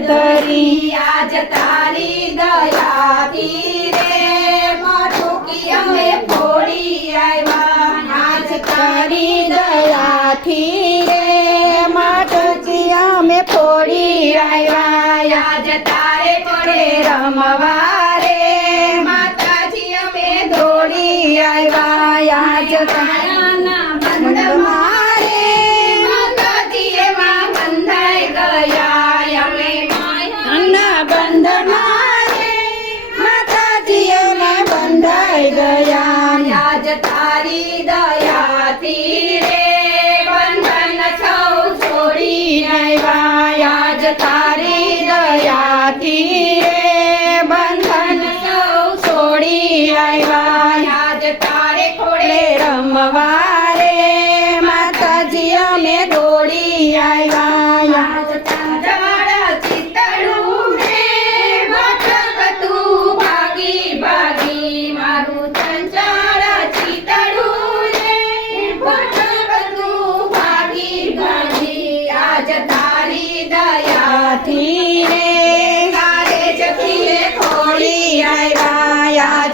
ધરી આજ તારી દયાથી અમે ફોડી આવ્યા આજ તારે પડે રમવા રે માતાજી અમે દોડી આવ્યા આજ તારાના બંધમાં રે માતાજી એમાં બંધાઈ ગયા અમે અન્ના બંધમાં રે માતાજી અમે બંધાઈ ગયા આજ તારી દયાથી તારી દયાથી રે બંધન સૌ છોડી આવ્યા. યાદ તારે ખોડે રમવા.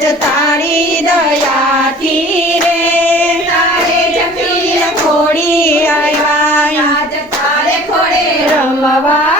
આવ્યા તારી દયાથી રે. તારે જખીએ ખોડી આવ્યા. તારે ખોડે રમવા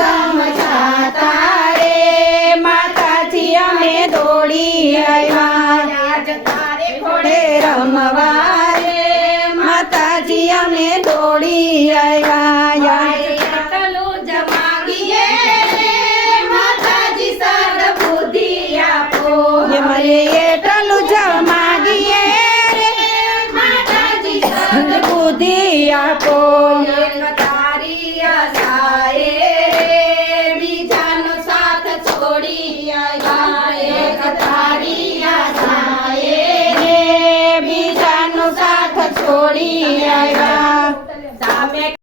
સમજાતા રે માતાજી અમે દોડી આવ્યા આજ તારે ઘોડે ખોડે રમવા રે માતાજી અમે દોડી આવ્યા એટલું જ માગીએ